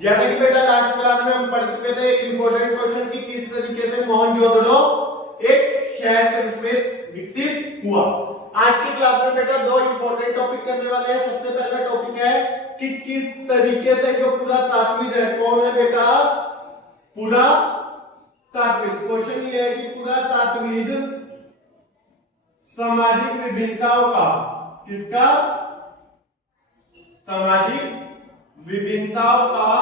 जैसे कि बेटा लास्ट क्लास में हम पढ़ चुके थे एक इंपॉर्टेंट क्वेश्चन कि किस तरीके से मोहनजोदड़ो एक शहर के रूप में विकसित हुआ। आज की क्लास में बेटा दो इंपॉर्टेंट टॉपिक करने वाले हैं। सबसे पहला टॉपिक है कि किस तरीके से जो पुरातात्विक है, कौन है बेटा पुरातात्विक। क्वेश्चन ये है कि पुरातात्विक सामाजिक विभिन्नताओं का, किसका, सामाजिक विभिन्नताओं का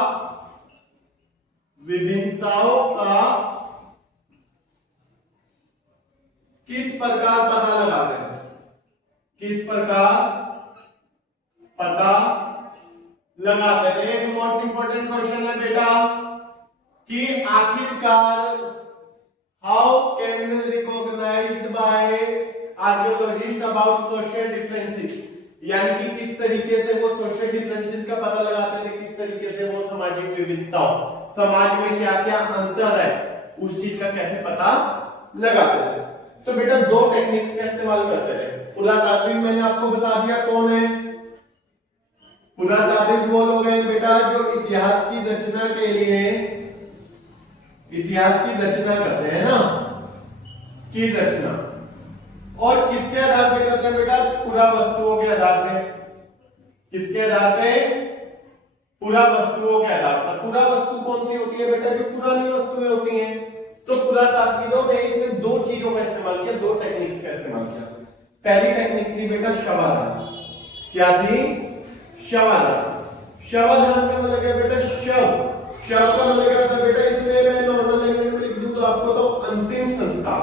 किस प्रकार पता लगाते हैं, किस प्रकार पता लगाते हैं। एक मोस्ट इंपोर्टेंट क्वेश्चन है बेटा कि आखिरकार how can recognised by archaeologist about social differences, यानी कि किस तरीके से वो सोशल डिफरेंसेस का पता लगाते थे, किस तरीके से वो सामाजिक विविधताओं, समाज में क्या क्या अंतर है उस चीज का कैसे पता लगाते थे। तो बेटा दो टेक्निक्स का इस्तेमाल करते थे। पुरातात्विक मैंने आपको बता दिया कौन है, पुरातात्विक वो लोग हैं बेटा जो इतिहास की रचना के लिए, इतिहास की रचना करते हैं ना, की रचना, और किसके आधार पे करते हैं बेटा, पुरा वस्तुओं के आधार पे। किसके आधार पे, पुरा वस्तुओं के आधार पर। पुरा वस्तु कौन सी होती है बेटा, जो पुरानी वस्तुएं होती हैं। तो पुरातात्विकों ने इसमें दो चीजों का इस्तेमाल किया, दो टेक्निक्स का इस्तेमाल किया। पहली टेक्निक थी बेटा शवाधान। क्या थी, शवाधान। शवाधान का मतलब क्या बेटा, शव का मतलब क्या होता है बेटा, इसमें मैं नॉर्मल लैंग्वेज में लिख दूं तो आपको तो अंतिम संस्कार,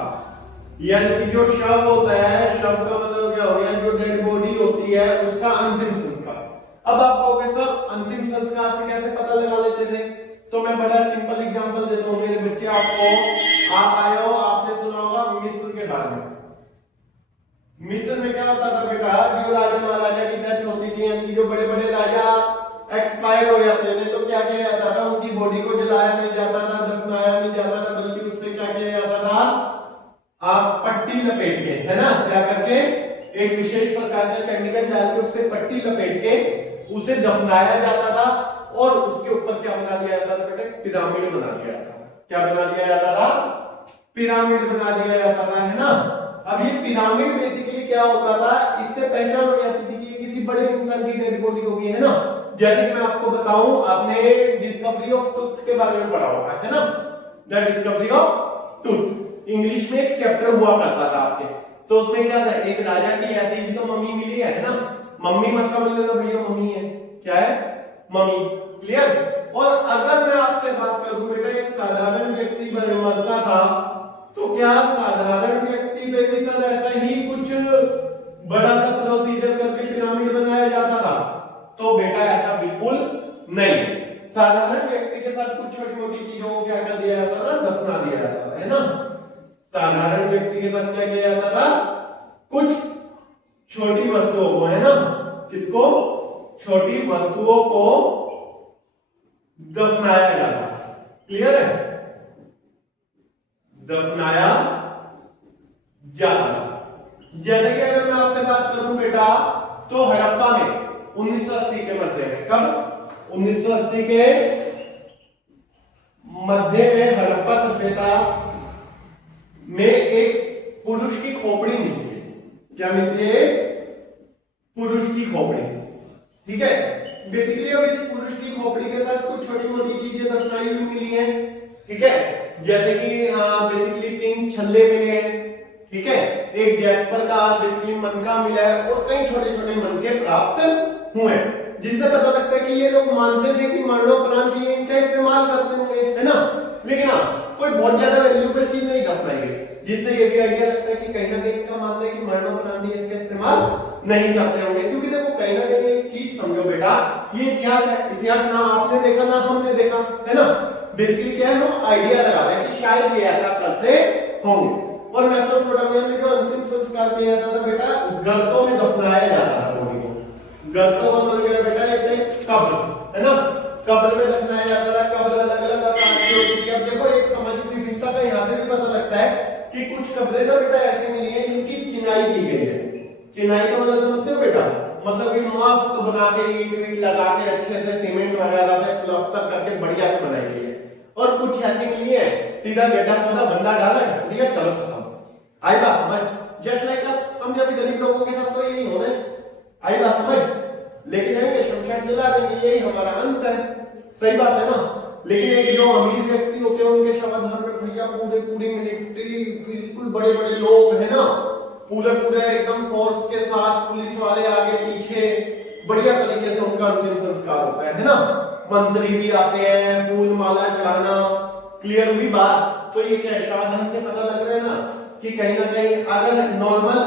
यानी कि जो शव होता है, शव का मतलब क्या हो गया, जो डेड बॉडी होती है उसका अंतिम संस्कार। अब आप कहोगे सर अंतिम संस्कार से कैसे पता लगा लेते थे, तो मैं बड़ा सिंपल एग्जांपल देता हूं मेरे बच्चे आपको। आप आए हो, आपने सुना होगा मिस्र के बारे में। मिस्र में क्या होता था बेटा, जो राजा महाराजा की डेथ होती थी, यानी जो बड़े बड़े राजा एक्सपायर हो जाते थे, तो क्या किया जाता था, उनकी बॉडी को जलाया नहीं जाता था, दफनाया नहीं जाता था, बल्कि उस पे क्या किया जाता था, आप पट्टी लपेट के, है ना, क्या करके, एक विशेष प्रकार का केमिकल डाल के उस पे पट्टी लपेट के उसे दफनाया जाता था, और उसके ऊपर क्या बना दिया जाता था बेटा, पिरामिड बना दिया जाता था। क्या बना दिया जाता था, पिरामिड बना दिया जाता था, है ना। अब ये पिरामिड बेसिकली क्या होता था, इससे पहचान हो जाती थी कि किसी बड़े इंसान की डेड बॉडी होगी, है ना। जैसे कि मैं आपको बताऊं, आपने डिस्कवरी ऑफ ट्रूथ के बारे में पढ़ा होगा, है ना, the discovery of truth. English में एक चैप्टर हुआ करता था आपके, तो उसमें क्या था, एक राजा की ऐसी तो मम्मी मिली है ना, मम्मी मत समझ लेना भैया, मम्मी है, क्या है, मम्मी, क्लियर। और अगर मैं आपसे बात करूं बेटा, एक साधारण व्यक्ति मरता था, तो क्या साधारण व्यक्ति पे भी सर ऐसा ही कुछ बड़ा सा प्रोसीजर करके पिरामिड बनाया जाता था? तो बेटा ऐसा बिल्कुल नहीं। साधारण व्यक्ति के साथ कुछ छोटी मोटी चीजों को क्या कर दिया जाता था, दफना दिया जाता था, है ना। साधारण व्यक्ति के साथ क्या किया जाता था, कुछ छोटी वस्तुओं को, है ना, किसको, छोटी वस्तुओं को दफनाया जाता था। क्लियर है, दफनाया जाता था। जैसे कि अगर मैं आपसे बात करूं बेटा, तो हड़प्पा में 1980 के मध्य में, कब, 1980 के मध्य में हड़प्पा सभ्यता में एक पुरुष की खोपड़ी मिलती है। क्या मिलती है, पुरुष की खोपड़ी, ठीक है। बेसिकली अब इस पुरुष की खोपड़ी के साथ कुछ छोटी मोटी चीजें दफनाई हुई मिली हैं, ठीक है। जैसे कि बेसिकली 3 छल्ले मिले हैं, ठीक है, एक जैस्पर का बेसिकली मनका मिला है, और कई छोटे छोटे मनके प्राप्त हुए, जिनसे पता लगता है कि ये लोग मानते थे कि मरणोपरांत ये इनका इस्तेमाल करते होंगे, है ना। लेकिन कोई बहुत ज्यादा वैल्यूएबल चीज नहीं दफनाई गई, जिससे ये भी आइडिया लगता है कि कहीं ना कहीं इनका मानना है कि मरणोपरांत इसका इस्तेमाल नहीं करते होंगे। क्योंकि देखो कहीं ना कहीं एक चीज समझो बेटा, ये इतिहास है, इतिहास ना आपने देखा ना हमने देखा, है ना। बेसिकली क्या है, हम आइडिया लगा रहे हैं कि शायद ये ऐसा करते होंगे। और मेसोपोटामिया में जो अंतिम संस्कार किया जाता था बेटा, गर्तों में दफनाया जाता था बॉडी को। गर्तों का मतलब क्या बेटा, एक कब्र, है ना, कब्र में दफनाया जाता था। कब्र अलग अलग आकार की होती थी। अब देखो एक सामाजिक विभिन्नता का यहाँ से भी पता लगता है कि कुछ कब्रें ना बेटा ऐसी मिली है जिनकी चिनाई की गई है। चिनाई का मतलब समझते हो बेटा, मतलब कि मस्त बना के ईंट वीट लगा के अच्छे से सीमेंट सीमेंट वगैरह से प्लास्टर करके बढ़िया से बनाई गई है। और कुछ ऐसी नहीं है सीधा गड्ढा खोदा बंदा डाला ढक दिया चलो खत्म। आई बात समझ? जस्ट लाइक हम जैसे गरीब लोगों के साथ तो यही होना है। आई बात समझ? लेकिन है कि शमशान जला देंगे, यही हमारा अंत है। सही बात है ना? लेकिन एक जो अमीर व्यक्ति होते हैं उनके शवधान में बढ़िया पूरे पूरी मिलिट्री बिल्कुल बड़े बड़े लोग है ना, पूरे पूरे एकदम फोर्स के साथ पुलिस वाले आगे पीछे बढ़िया तरीके से उनका अंतिम संस्कार होता है ना। मंत्री भी आते हैं, फूल माला चढ़ाना। क्लियर हुई बात? तो ये क्या शवधान से पता लग रहा है ना कि कहीं ना कहीं अगर नॉर्मल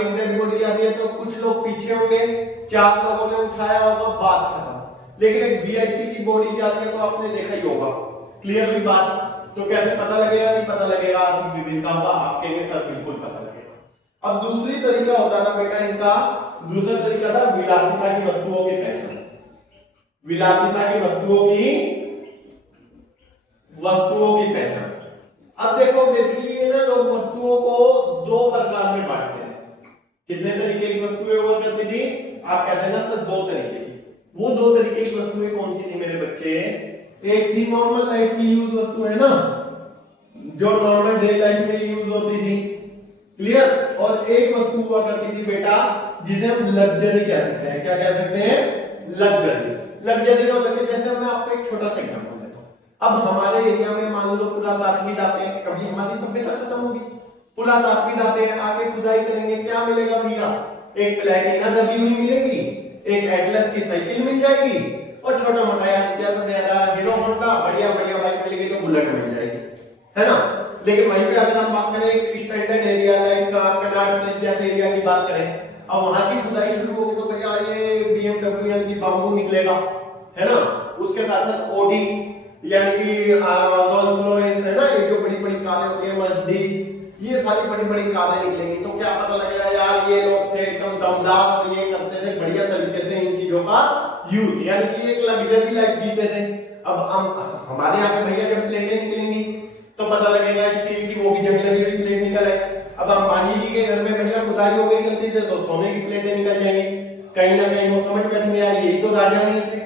एक डेड बॉडी आ रही है तो कुछ लोग पीछे होंगे, 4 लोगों ने उठाया होगा, बात खत्म। लेकिन एक वीआईपी की बॉडी जाती है तो आपने देखा ही होगा। क्लियर हुई बात? तो कैसे पता लगेगा? नहीं पता लगेगा, आर्थिक विभिन्नता हुआ आपके सर बिल्कुल पता लगेगा। अब दूसरी तरीका होता था बेटा इनका, दूसरा तरीका था विलासिता की वस्तुओं की पहचान। विलासिता की वस्तुओं की पहचान। अब देखो बेसिकली ना लोग वस्तुओं को 2 प्रकार में बांटते हैं। कितने तरीके की वस्तुएं हुआ करती थी? आप कहते हैं ना सर 2 तरीके की। वो 2 तरीके की वस्तुएं कौन सी थी मेरे बच्चे? एक थी नॉर्मल लाइफ की यूज वस्तु है ना, जो नॉर्मल डे लाइफ में यूज होती थी। क्लियर? और एक वस्तु हुआ करती थी बेटा जिसे हम लग्जरी कह सकते हैं। क्या कह सकते हैं? लग्जरी। लग्जरी का मतलब जैसे मैं आपको एक छोटा सा एग्जांपल देता हूं। अब हमारे एरिया में मान लो पुरातात्विक आते हैं, कभी हमारी सभ्यता खत्म होगी, पुरातात्विक आते हैं, आके खुदाई करेंगे, क्या मिलेगा भैया? एक प्लेटिना दबी हुई मिलेगी, एक एटलस की साइकिल मिल जाएगी और छोटा मोटा यार ज्यादा ज्यादा हीरो होंडा बढ़िया बढ़िया बाइक मिलेगी तो बुलेट मिल जाएगी, है ना। लेकिन वहीं पे अगर हम बात करें एक standard area like Connaught place जैसे एरिया की बात करें, अब वहां की खुदाई शुरू होगी तो भैया ये BMW की बाम्बू निकलेगा, है ना। उसके साथ साथ ओडी यानी कि रोल्स रॉयस है ना, ये जो बड़ी बड़ी कारें होती है, मर्सिडीज, ये सारी बड़ी बड़ी कारें निकलेंगी। तो क्या पता लगेगा यार ये लोग थे एकदम दमदार और ये करते थे बढ़िया तरीके से इन चीजों का यूज, यानी कि एक लग्जरी लाइफ जीते थे। अब हम हमारे यहाँ पे भैया जब प्लेटें निकलेंगी तो पता लगेगा स्टील की वो भी जंग लगी हुई प्लेट निकल है। अब अंबानी जी के घर में बढ़िया खुदाई हो गई गलती से तो सोने की प्लेटें निकल जाएंगी। कहीं ना कहीं वो समझ बैठेंगे यार यही तो राजा नहीं थे।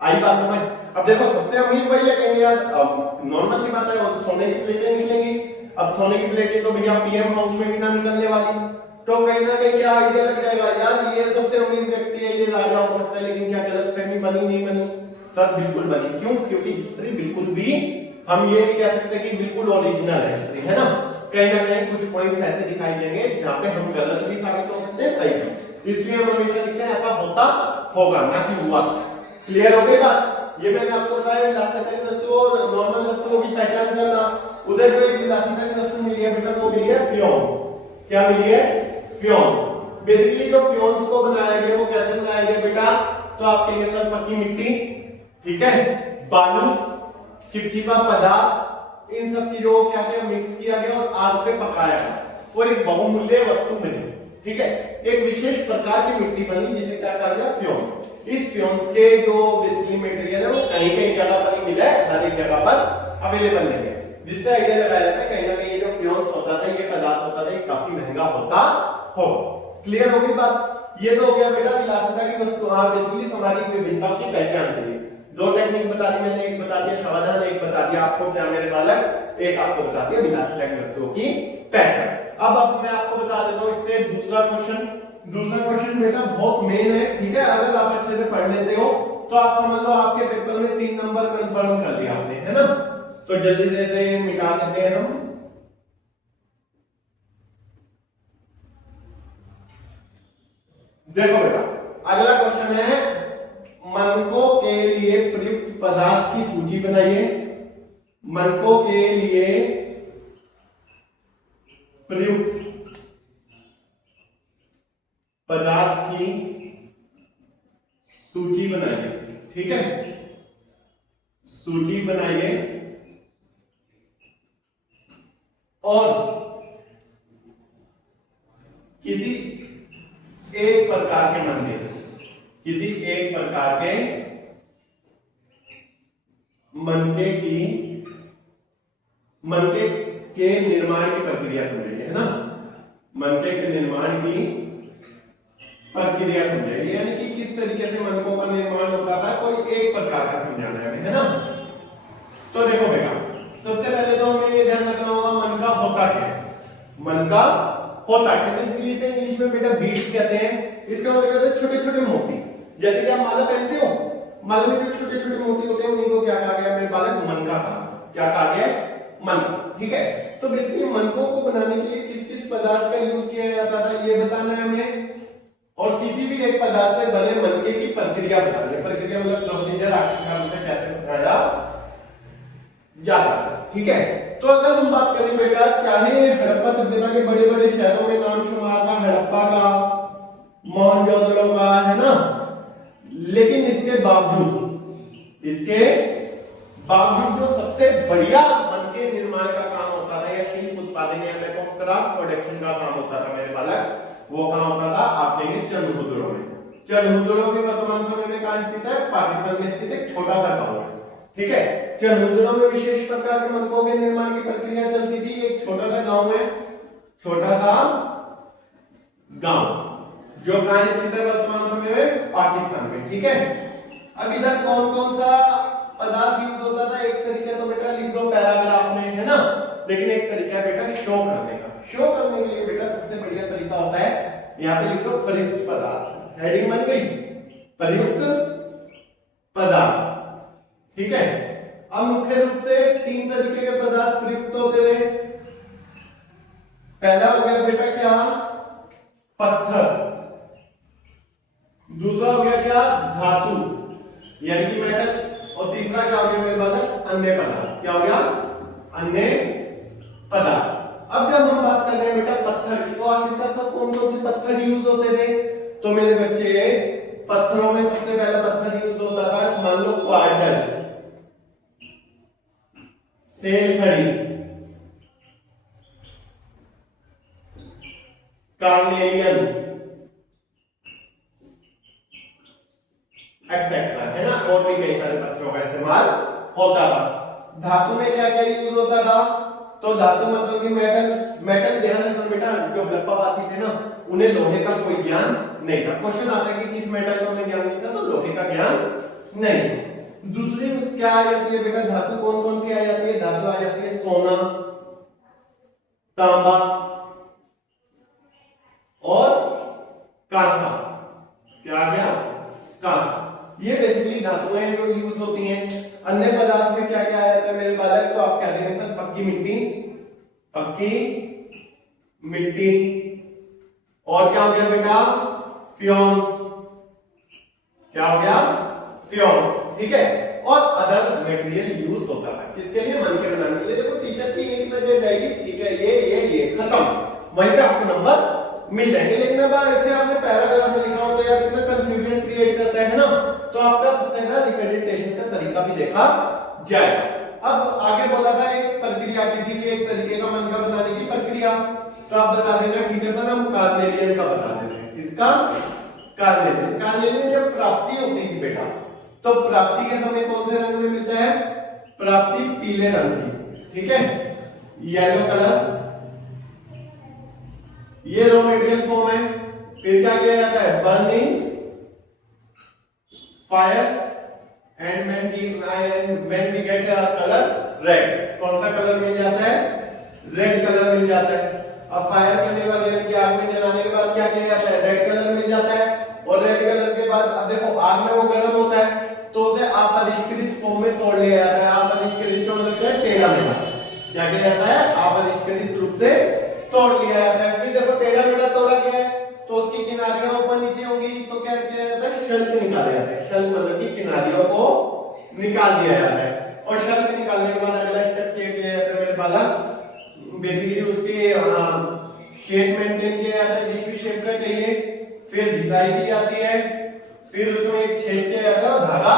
आई बात समझ? अब देखो सबसे अमीर वही कहेंगे यार नॉर्मल सी बात है, वो सोने की प्लेटें निकलेंगी। अब सोने की प्लेटें तो भैया पीएम हाउस में भी ना निकलने वाली, तो कहीं ना कहीं क्या आइडिया लग जाएगा यार ये सबसे अमीर व्यक्ति है, ये राजा हो सकता है। लेकिन क्या गलतफहमी बनी? नहीं बनी सर, बिल्कुल बनी। क्यों? क्योंकि हिस्ट्री बिल्कुल भी हम ये नहीं कह सकते कि बिल्कुल ओरिजिनल है हिस्ट्री, है ना। कहीं ना कहीं कुछ पॉइंट्स ऐसे दिखाई देंगे जहां पे हम गलत भी साबित हो सकते हैं, सही भी। इसलिए हम हमेशा लिखते हैं ऐसा होता होगा ना कि हुआ। क्लियर हो गई बात? ये मैंने आपको बताया विलासिता की वस्तु और नॉर्मल वस्तुओं की पहचान करना। उधर जो एक विलासिता की वस्तु मिली है बेटा वो मिली है फ्योन्स। क्या मिली है? फ्योन्स। बेसिकली जो फ्योन्स को बनाया गया वो कैसे बनाया गया बेटा? तो आप कहेंगे सर पक्की मिट्टी, ठीक है, बालू, चिपचिपा पदार्थ, इन सब चीजों को क्या क्या मिक्स किया गया और आग पे पकाया गया और एक बहुमूल्य वस्तु बनी, ठीक है। एक विशेष प्रकार की मिट्टी बनी जिसे क्या कहा गया? फ्योन्स। इस फ्योन्स के जो बेसिकली मटेरियल है वो कहीं कहीं जगह पर ही मिला है, हर एक जगह पर अवेलेबल नहीं है। जिससे आइडिया लगाया जाता है कहीं ना कहीं ये जो फ्योन्स होता था, ये पदार्थ होता था, ये काफी महंगा होता हो। क्लियर हो गई बात? ये तो हो गया बेटा विलासिता की वस्तु, बेसिकली सामाजिक विभिन्नताओं की पहचान के लिए 2 टेक्निक बता दी मैंने, एक बता दिया समाधान, एक बता दिया आपको क्या मेरे बालक, एक आपको बता दिया विलासिता की वस्तुओं की पहचान। अब मैं आपको बता देता हूं इससे दूसरा क्वेश्चन बेटा बहुत मेन है, ठीक है। अगर आप अच्छे से पढ़ लेते हो तो आप समझ लो आपके पेपर में 3 नंबर कंफर्म कर दिया आपने, है ना। तो जल्दी से मिटा देते हैं हम। देखो बेटा अगला क्वेश्चन है मनकों के लिए प्रयुक्त पदार्थ की सूची बनाइए। मनकों के लिए प्रयुक्त पदार्थ की सूची बनाइए, ठीक है। सूची बनाइए और किसी एक प्रकार के मनके, किसी एक प्रकार के मनके के निर्माण की प्रक्रिया समझेंगे, है ना। मनके के निर्माण की प्रक्रिया समझेंगे, यानी कि किस तरीके से मनकों का निर्माण होता था, कोई एक होता है। बेसिकली इसे इंग्लिश में बेटा बीड्स कहते हैं। इसका मतलब कहते हैं छोटे छोटे मोती। जैसे कि आप माला पहनते हो, माला में जो छोटे छोटे मोती होते हैं उन्हीं को क्या कहा गया मेरे बालक, मनका कहा। क्या कहा गया? मनका। ठीक है, तो बेसिकली मनकों को बनाने के लिए किस किस पदार्थ का यूज किया जाता था ये बताना है हमें, और किसी भी एक पदार्थ से बने मनके की प्रक्रिया बतानी है। प्रक्रिया मतलब प्रोसीजर आखिरकार उसे कैसे बताया जाता है। ठीक है, तो अगर हम बात करें बेटा, चाहे हड़प्पा सभ्यता के बड़े बड़े शहरों में नाम शुमार था हड़प्पा का, मोहनजोदड़ो का, है ना, लेकिन इसके बावजूद जो सबसे बढ़िया मनके निर्माण का काम होता था या शिल्प उत्पादन या क्राफ्ट प्रोडक्शन का काम होता था मेरे बालक, वो कहां होता था? आप देंगे चंद्रहुदड़ो में। चंद्रहुदड़ो भी वर्तमान समय में कहां स्थित है? पाकिस्तान में स्थित एक छोटा सा गांव है। ठीक है, चंद्रहुदड़ो में विशेष प्रकार के मनकों के निर्माण की प्रक्रिया चलती थी। एक छोटा सा गांव में, छोटा सा गांव जो कहां स्थित है वर्तमान समय में? पाकिस्तान में। ठीक है, अब इधर कौन कौन सा पदार्थ यूज होता था? एक तरीका तो बेटा लिख दो पैराग्राफ में, है ना, लेकिन एक तरीका है बेटा शो करने का। शो करने के लिए बेटा सबसे बढ़िया तरीका होता है, यहां पे लिख दो प्रयुक्त पदार्थ। हेडिंग बन गई, प्रयुक्त पदार्थ। ठीक है, अब मुख्य रूप से 3 तरीके के पदार्थ प्रयुक्त होते थे। पहला हो गया बेटा क्या? पत्थर। दूसरा हो गया क्या? धातु यानी कि मेटल। और तीसरा क्या हो गया मेरे बालक? अन्य पदार्थ। क्या हो गया? अन्य पदार्थ। अब जब हम बात कर रहे हैं बेटा पत्थर की, तो आखिरकार सब कौन कौन से पत्थर यूज होते थे? तो मेरे बच्चे, पत्थरों में सबसे पहला पत्थर यूज होता था, मान लो क्वार्ट्ज, सेलखड़ी, कार्नेलियन एक्सेट्रा, है ना, और भी कई सारे पत्थरों का इस्तेमाल होता था। धातु में क्या क्या यूज होता था? तो धातु मतलब कि मेटल ध्यान रखना बेटा, जो हड़प्पावासी थे ना, उन्हें लोहे का कोई ज्ञान नहीं था। क्वेश्चन आता है कि किस मेटल का उन्हें ज्ञान नहीं था, तो लोहे का ज्ञान नहीं। दूसरी क्या आ जाती है बेटा? धातु कौन कौन सी आ जाती है? धातु आ जाती है सोना, तांबा और कांसा। क्या आ गया? कांसा। ये बेसिकली धातुएं जो यूज होती हैं। अन्य पदार्थ में क्या क्या आ जाता है मेरे बालक? तो आप कहते हैं सर पक्की मिट्टी, और क्या हो गया बेटा? फ्यूम्स। क्या हो गया? फ्यूम्स। ठीक है, और अदर मटेरियल यूज होता है किसके लिए? मनके बनाने के लिए। देखो टीचर की एक नजर जाएगी, ठीक है, ये खत्म, वहीं पे आपको नंबर मिल जाएंगे। लेकिन अब ऐसे आपने पैराग्राफ में लिखा हो तो यार कितना कंफ्यूजन क्रिएट करता है ना, तो आपका सबसे पहला रिप्रेजेंटेशन का तरीका भी देखा जाएगा। अब आगे बोला था एक प्रक्रिया, किसी भी एक तरीके का मनका बनाने की प्रक्रिया, तो आप बता देना, ठीक है सर, हम कार्नेलियन का बता देते हैं। किसका? कार्नेलियन जब प्राप्ति होती थी बेटा, तो प्राप्ति के समय कौन से रंग में मिलता है? प्राप्ति पीले रंग की। ठीक है, येलो कलर, ये रॉ मटेरियल फॉर्म है। फिर क्या किया जाता है? Burning fire and when we get colour red. कौन सा कलर मिल जाता है? रेड कलर मिल जाता है। अब फायर करने के बाद यानी कि आग में जलाने के बाद क्या किया जाता है? रेड कलर मिल जाता है। और रेड कलर के बाद अब देखो आग में वो गर्म होता है, तो उसे अपरिष्कृत फॉर्म में तोड़ लिया जाता है। अपरिष्कृत का मतलब क्या है? टेढ़ा मेढ़ा। क्या किया जाता है? अपरिष्कृत रूप से तोड़ लिया जाता है। फिर देखो टेढ़ा मेढ़ा तोड़ा गया है, तो उसकी किनारियां ऊपर नीचे होंगी, तो क्या किया जाता है? शल्क निकाले जाते हैं। शल्क मतलब कि किनारियों को निकाल दिया जाता है। और शल्क निकालने के बाद अगला स्टेप क्या किया जाता है मेरे बालक? बेसिकली उसकी शेप मेंटेन किया जाता है, जिस भी शेप का चाहिए। फिर घिसाई की जाती है, फिर उसमें एक छेद किया जाता है और धागा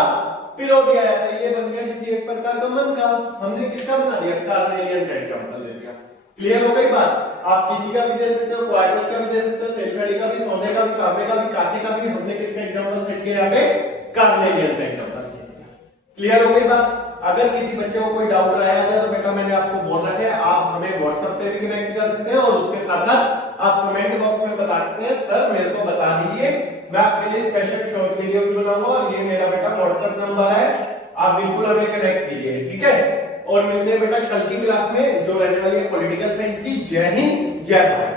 पिरो दिया जाता है। ये बन गया किसी एक प्रकार का मनका। हमने किसका बना दिया? कार्नेलियन का एग्जांपल दे दिया। क्लियर हो गई बात? आप किसी का भी दे सकते हो, क्वार्टर का भी दे सकते हो, सेलखड़ी का भी, सोने का भी, तांबे का भी, कांसे का भी। हमने किसका एग्जांपल सेट किया? यहाँ पे कार्नेलियन का एग्जांपल सेट किया। क्लियर हो गई बात? अगर किसी बच्चे को कोई डाउट आया है तो बेटा मैंने आपको बोल रखा है, आप हमें व्हाट्सएप पे भी कनेक्ट कर सकते हैं, और उसके साथ साथ आप कमेंट बॉक्स में बता सकते हैं, सर मेरे को बता दीजिए, मैं आपके लिए स्पेशल शॉर्ट वीडियो भी बनाऊंगा। और ये मेरा बेटा व्हाट्सएप नंबर है, आप बिल्कुल हमें कनेक्ट कीजिए। ठीक है, और मिलते हैं बेटा कल की क्लास में जो रहने वाली है पॉलिटिकल साइंस की। जय हिंद, जय भारत।